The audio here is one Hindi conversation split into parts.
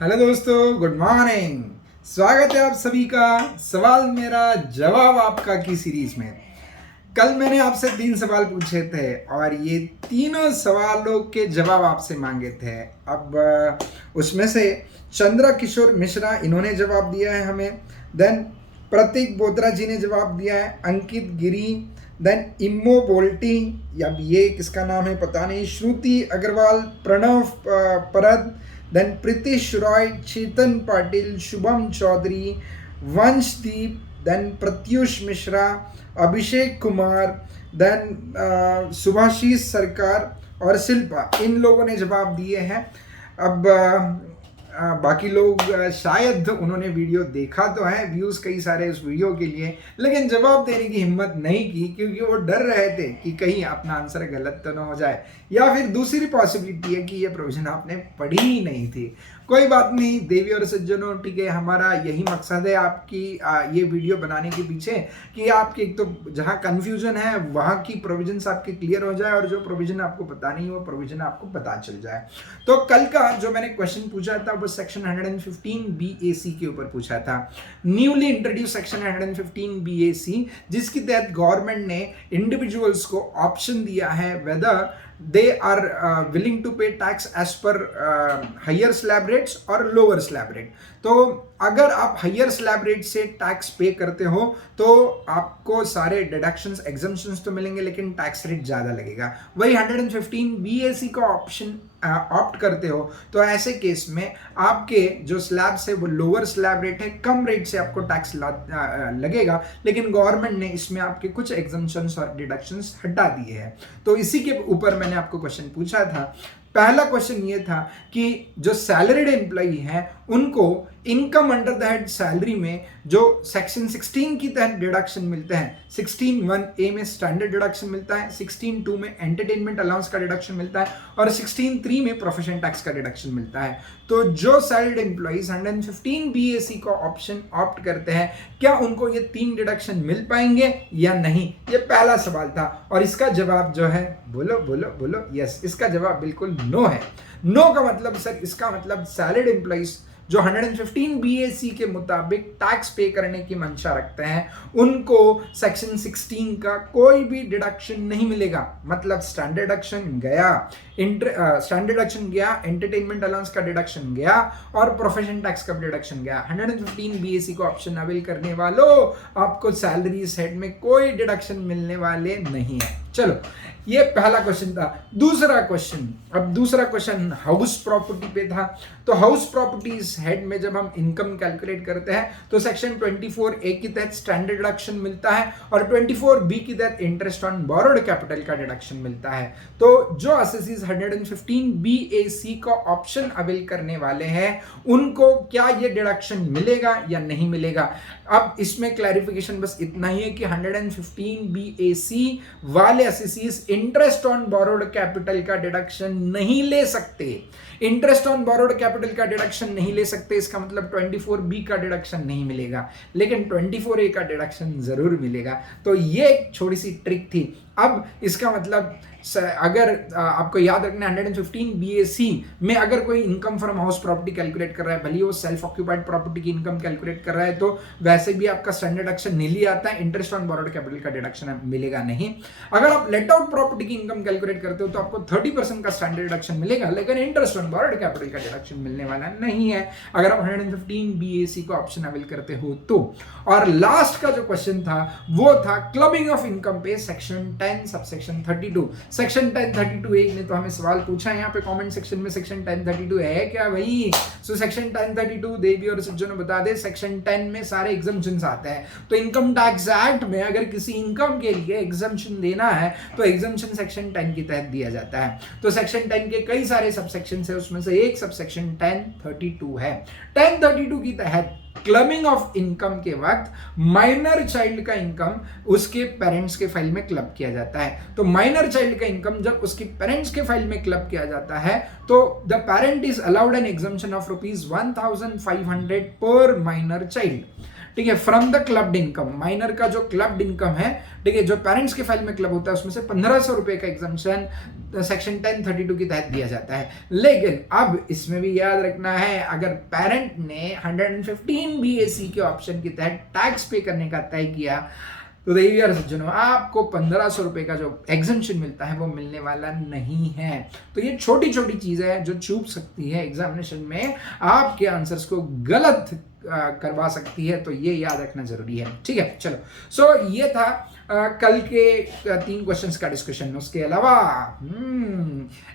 हेलो दोस्तों, गुड मॉर्निंग। स्वागत है आप सभी का सवाल मेरा जवाब आपका की सीरीज में। कल मैंने आपसे 3 सवाल पूछे थे और ये तीनों सवालों के जवाब आपसे मांगे थे। अब उसमें से चंद्रा किशोर मिश्रा इन्होंने जवाब दिया है हमें, देन प्रतीक बोत्रा जी ने जवाब दिया है, अंकित गिरी, देन इम्मो बोल्टी, अब ये किसका नाम है पता नहीं, श्रुति अग्रवाल, प्रणव परद, देन प्रीतिश रॉय, चेतन पाटिल, शुभम चौधरी, वंशदीप, देन प्रत्युष मिश्रा, अभिषेक कुमार, देन सुभाषीष सरकार और शिल्पा, इन लोगों ने जवाब दिए हैं। अब बाकी लोग शायद उन्होंने वीडियो देखा तो है, व्यूज़ कई सारे उस वीडियो के लिए, लेकिन जवाब देने की हिम्मत नहीं की क्योंकि वो डर रहे थे कि कहीं अपना आंसर गलत तो ना हो जाए, या फिर दूसरी पॉसिबिलिटी है कि ये प्रोविजन आपने पढ़ी ही नहीं थी। कोई बात नहीं देवी और सज्जनों, ठीक है, हमारा यही मकसद है आपकी ये वीडियो बनाने के पीछे कि आपके एक तो जहाँ कन्फ्यूजन है वहाँ की प्रोविजंस आपके क्लियर हो जाए और जो प्रोविजन आपको पता नहीं वो प्रोविजन आपको पता चल जाए। तो कल का जो मैंने क्वेश्चन पूछा था वो सेक्शन 115 BAC के ऊपर पूछा था, न्यूली इंट्रोड्यूस सेक्शन 115 BAC, जिसके तहत गवर्नमेंट ने इंडिविजुअल्स को ऑप्शन दिया है weather they are willing to pay tax as per higher slab rates और lower slab rate। तो अगर आप हायर स्लैब रेट से टैक्स पे करते हो तो आपको सारे डिडक्शंस एग्जम्पशंस तो मिलेंगे लेकिन टैक्स रेट ज़्यादा लगेगा। वही 115 BAC का ऑप्शन ऑप्ट करते हो तो ऐसे केस में आपके जो स्लैब्स है वो लोअर स्लैब रेट है, कम रेट से आपको टैक्स लगेगा, लेकिन गवर्नमेंट ने इसमें आपके कुछ एग्जम्पशंस और डिडक्शंस हटा दिए हैं। तो इसी के ऊपर मैंने आपको क्वेश्चन पूछा था। पहला क्वेश्चन ये था कि जो सैलरीड एम्प्लॉई है उनको income under the head salary में जो सेक्शन 16 की तहत डिडक्शन मिलते हैं, 16(1)(a) में स्टैंडर्ड डिडक्शन मिलता है, 16(2) में एंटरटेनमेंट अलाउंस का डिडक्शन मिलता है और 16(3) में प्रोफेशन टैक्स का डिडक्शन मिलता है। तो जो सैलरीड एम्प्लॉइज 115 BAC का ऑप्शन ऑप्ट करते हैं, क्या उनको ये 3 डिडक्शन मिल पाएंगे या नहीं, ये पहला सवाल था। और इसका जवाब जो है, बोलो बोलो बोलो, यस, इसका जवाब बिल्कुल नो है। नो का मतलब सर, इसका मतलब सैलरीड एम्प्लॉइज जो 115 BAC के मुताबिक टैक्स पे करने की मंशा रखते हैं उनको सेक्शन 16 का कोई भी डिडक्शन नहीं मिलेगा। मतलब स्टैंडर्ड डिडक्शन गया, स्टैंडर्ड डिडक्शन गया, एंटरटेनमेंट अलाउंस का डिडक्शन गया और प्रोफेशन टैक्स का डिडक्शन गया। 115 BAC को ऑप्शन अवेल करने वालों, आपको सैलरी हेड में कोई डिडक्शन मिलने वाले नहीं है। चलो, ये पहला क्वेश्चन था। दूसरा क्वेश्चन, अब दूसरा क्वेश्चन हाउस प्रॉपर्टी पे था। तो हाउस प्रॉपर्टीज हेड में जब हम इनकम कैलकुलेट करते हैं तो सेक्शन 24A के तहत स्टैंडर्ड डिडक्शन मिलता है और 24B के तहत इंटरेस्ट ऑन बोरोड कैपिटल का डिडक्शन मिलता है। तो जो असेसीज 115 BAC का ऑप्शन अवेल करने वाले हैं उनको क्या ये डिडक्शन मिलेगा या नहीं मिलेगा। अब इसमें क्लैरिफिकेशन बस इतना ही है कि 115 BAC वाले assessees interest on borrowed capital का डिडक्शन नहीं ले सकते। इंटरेस्ट ऑन बोरोड कैपिटल का डिडक्शन नहीं ले सकते, इसका मतलब 24B का डिडक्शन नहीं मिलेगा, लेकिन 24A का डिडक्शन जरूर मिलेगा। तो ये एक छोटी सी ट्रिक थी। अब इसका मतलब अगर आपको याद रखना 115 BAC में अगर कोई income from house property calculate कर रहा है, भले वो सेल्फ ऑक्यूपाइड प्रॉपर्टी की इनकम कैलकुलेट कर रहा है, तो वैसे भी आपका स्टैंडर्ड डिडक्शन नील ही आता है, इंटरेस्ट ऑन बोरोड कैपिटल का डिडक्शन मिलेगा नहीं। अगर आप लेट आउट प्रॉपर्टी की इनकम कैलकुलेट करते हो तो आपको 30% का स्टैंडर्ड डिडक्शन मिलेगा, लेकिन इंटरेस्ट ऑन बोरोड कैपिटल का डिडक्शन मिलने वाला नहीं है अगर आप 115 BAC को ऑप्शन अवेल करते हो तो। और लास्ट का जो क्वेश्चन था वो था क्लबिंग ऑफ इनकम पे सेक्शन 10 सबसेक्शन 32। सेक्शन 1032A ने तो हमें सवाल पूछा है यहाँ पे कमेंट सेक्शन में, सेक्शन 1032 है क्या भाई। सो सेक्शन 1032 देवी और सज्जनों बता दे, सेक्शन 10 में सारे एग्जम्पशंस आते हैं। तो इनकम टैक्स एक्ट में अगर किसी इनकम के लिए एग्जम्पशन देना है तो एग्जम्पशन सेक्शन 10 के तहत दिया जाता है। तो सेक्शन 10 के कई सारे सबसेक्शन है, उसमें से एक सबसेक्शन 1032 है। 1032 की तहत क्लबिंग ऑफ इनकम के वक्त माइनर चाइल्ड का इनकम उसके पेरेंट्स के फाइल में क्लब किया जाता है। तो माइनर चाइल्ड का इनकम जब उसके पेरेंट्स के फाइल में क्लब किया जाता है तो the parent is allowed an exemption of ₹1,500 पर माइनर चाइल्ड, ठीक है, from the clubbed income. Minor का जो क्लब्ड इनकम है, ठीक है, जो पेरेंट्स के फाइल में क्लब होता है उसमें से 1500 रुपए का एग्जम्पशन सेक्शन 1032 के तहत दिया जाता है। लेकिन अब इसमें भी याद रखना है, अगर पेरेंट ने 115 BAC के ऑप्शन के तहत टैक्स पे करने का तय किया तो देवियर सज्जनों आपको 1500 रुपए का जो एग्जम्पशन मिलता है वो मिलने वाला नहीं है। तो ये छोटी छोटी चीजें हैं जो चूक सकती है एग्जामिनेशन में, आपके आंसर्स को गलत करवा सकती है, तो ये याद रखना जरूरी है, ठीक है। चलो, सो ये था कल के 3 क्वेश्चंस का डिस्कशन। उसके अलावा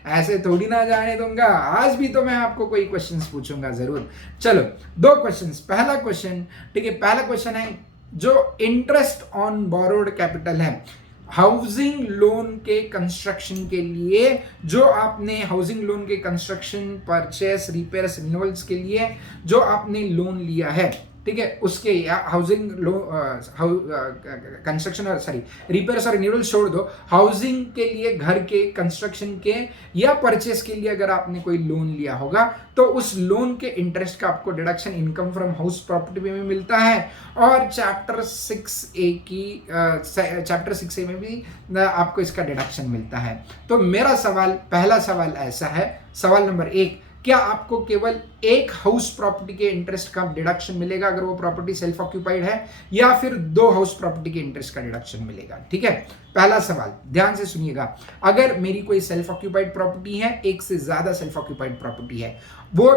ऐसे थोड़ी ना जाने दूंगा, आज भी तो मैं आपको कोई क्वेश्चंस पूछूंगा जरूर। चलो 2 क्वेश्चंस। पहला क्वेश्चन, ठीक है, पहला क्वेश्चन है जो इंटरेस्ट ऑन बोरोड कैपिटल है, हाउसिंग लोन के कंस्ट्रक्शन के लिए, जो आपने हाउसिंग लोन के कंस्ट्रक्शन, परचेस, रिपेयर्स, रिन्यूअल्स के लिए जो आपने लोन लिया है, ठीक है, उसके या हाउसिंग कंस्ट्रक्शन और सॉरी रिपेयर्स और रिन्यूअल छोड़ दो, हाउसिंग के लिए, घर के कंस्ट्रक्शन के या परचेस के लिए अगर आपने कोई लोन लिया होगा तो उस लोन के इंटरेस्ट का आपको deduction income from house property में मिलता है, और चैप्टर 6A में भी आपको इसका डिडक्शन मिलता है। तो मेरा सवाल, पहला सवाल ऐसा है, सवाल नंबर 1, क्या आपको केवल एक हाउस प्रॉपर्टी के इंटरेस्ट का डिडक्शन मिलेगा अगर वो प्रॉपर्टी सेल्फ ऑक्यूपाइड है, या फिर 2 हाउस प्रॉपर्टी के इंटरेस्ट का डिडक्शन मिलेगा, ठीक है। पहला सवाल ध्यान से सुनिएगा, अगर मेरी कोई सेल्फ ऑक्यूपाइड प्रॉपर्टी है, एक से ज्यादा सेल्फ ऑक्यूपाइड प्रॉपर्टी है, वो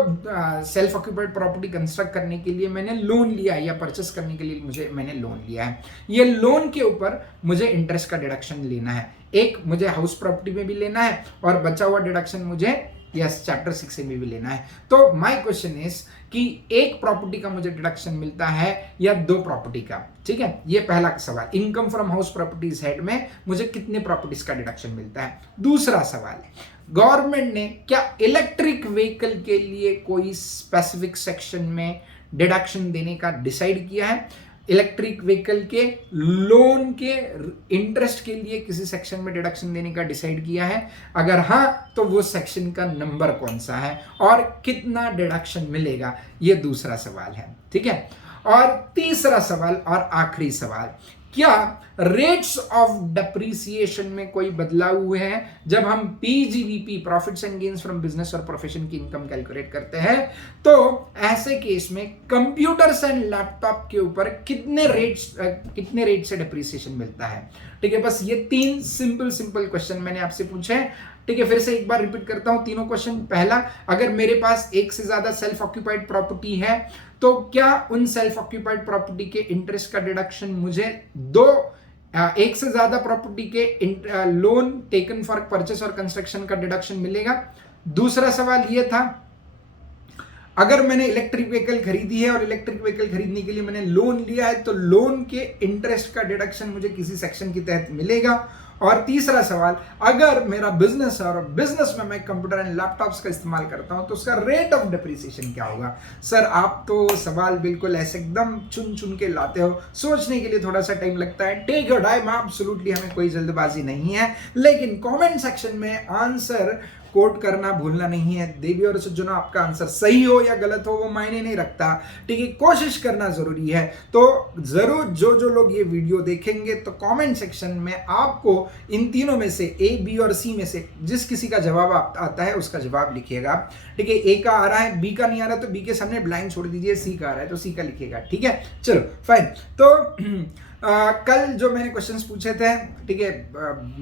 सेल्फ ऑक्यूपाइड प्रॉपर्टी कंस्ट्रक्ट करने के लिए मैंने लोन लिया है या परचेस करने के लिए मैंने लोन लिया है, ये लोन के ऊपर मुझे इंटरेस्ट का डिडक्शन लेना है, एक मुझे हाउस प्रॉपर्टी में भी लेना है और बचा हुआ डिडक्शन मुझे यस चैप्टर 6 में भी लेना है। तो माय क्वेश्चन इज कि एक प्रॉपर्टी का मुझे डिडक्शन मिलता है या 2 प्रॉपर्टी का, ठीक है, ये पहला सवाल। Income from house properties head में मुझे कितने प्रॉपर्टीज का डिडक्शन मिलता है। दूसरा सवाल, गवर्नमेंट ने क्या इलेक्ट्रिक व्हीकल के लिए कोई स्पेसिफिक सेक्शन में डिडक्शन देने का डिसाइड किया है, इलेक्ट्रिक व्हीकल के लोन के इंटरेस्ट के लिए किसी सेक्शन में डिडक्शन देने का डिसाइड किया है, अगर हाँ तो वो सेक्शन का नंबर कौन सा है और कितना डिडक्शन मिलेगा, ये दूसरा सवाल है, ठीक है। और तीसरा सवाल और आखिरी सवाल, क्या रेट्स ऑफ डेप्रिसिएशन में कोई बदलाव हुए हैं जब हम PGBP profits and gains from business और प्रोफेशन की इनकम कैलकुलेट करते हैं, तो ऐसे केस में कंप्यूटर्स एंड लैपटॉप के ऊपर कितने रेट से डेप्रिसिएशन मिलता है, ठीक है। बस ये 3 सिंपल क्वेश्चन मैंने आपसे पूछे हैं, ठीक है। फिर से एक बार रिपीट करता हूं तीनों क्वेश्चन। पहला, अगर मेरे पास एक से ज्यादा सेल्फ ऑक्यूपाइड प्रॉपर्टी है तो क्या उन सेल्फ ऑक्यूपाइड प्रॉपर्टी के इंटरेस्ट का डिडक्शन मुझे एक से ज्यादा प्रॉपर्टी के लोन टेकन फॉर परचेस और कंस्ट्रक्शन का डिडक्शन मिलेगा। दूसरा सवाल यह था, अगर मैंने इलेक्ट्रिक व्हीकल खरीदी है और इलेक्ट्रिक व्हीकल खरीदने के लिए मैंने लोन लिया है तो लोन के इंटरेस्ट का डिडक्शन मुझे किसी सेक्शन के तहत मिलेगा। और तीसरा सवाल, अगर मेरा बिजनेस है और बिजनेस में मैं कंप्यूटर एंड लैपटॉप्स का इस्तेमाल करता हूं तो उसका रेट ऑफ डेप्रिसिएशन क्या होगा। सर आप तो सवाल बिल्कुल ऐसे एकदम चुन के लाते हो, सोचने के लिए थोड़ा सा टाइम लगता है, टेक योर टाइम, एब्सोल्युटली हमें कोई जल्दबाजी नहीं है, लेकिन कमेंट सेक्शन में आंसर कोट करना भूलना नहीं है। देवी और सज्जनों, आपका आंसर सही हो या गलत हो वो मायने नहीं रखता, ठीक है, कोशिश करना जरूरी है। तो जरूर जो लोग ये वीडियो देखेंगे तो कमेंट सेक्शन में आपको इन तीनों में से A, B और C में से जिस किसी का जवाब आता है उसका जवाब लिखिएगा, ठीक है। A का आ रहा है, B का नहीं आ रहा तो B के सामने ब्लैंक छोड़ दीजिए, C का आ रहा है तो C का लिखिएगा, ठीक है। चलो फाइन। तो कल जो मैंने क्वेश्चंस पूछे थे, ठीक है,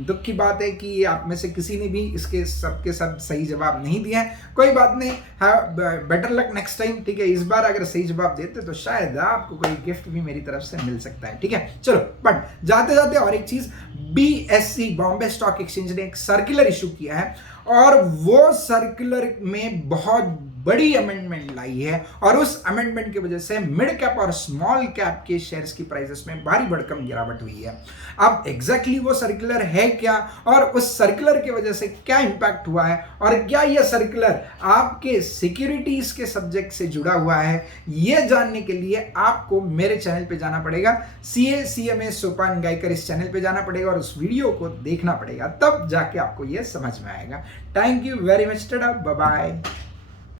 दुख की बात है कि आप में से किसी ने भी इसके सबके सब सही जवाब नहीं दिया है, कोई बात नहीं, बेटर लक नेक्स्ट टाइम, ठीक है। इस बार अगर सही जवाब देते तो शायद आपको कोई गिफ्ट भी मेरी तरफ से मिल सकता है, ठीक है। चलो, बट जाते जाते और एक चीज, BSE बॉम्बे स्टॉक एक्सचेंज ने एक सर्कुलर इशू किया है और वो सर्कुलर में बहुत बड़ी अमेंडमेंट लाई है और उस अमेंडमेंट की वजह से मिड कैप और स्मॉल कैप के शेयर्स की प्राइसेस में भारी भड़कम गिरावट हुई है। अब एग्जैक्टली वो सर्कुलर है क्या और उस सर्कुलर की वजह से क्या इंपैक्ट हुआ है और क्या यह सर्कुलर आपके सिक्योरिटीज के सब्जेक्ट से जुड़ा हुआ है, यह जानने के लिए आपको मेरे चैनल पे जाना पड़ेगा। सीए सीएमए सोपान गायकर इस चैनल पे जाना पड़ेगा और उस वीडियो को देखना पड़ेगा, तब जाके आपको यह समझ में आएगा। Thank you very much, tata, bye bye.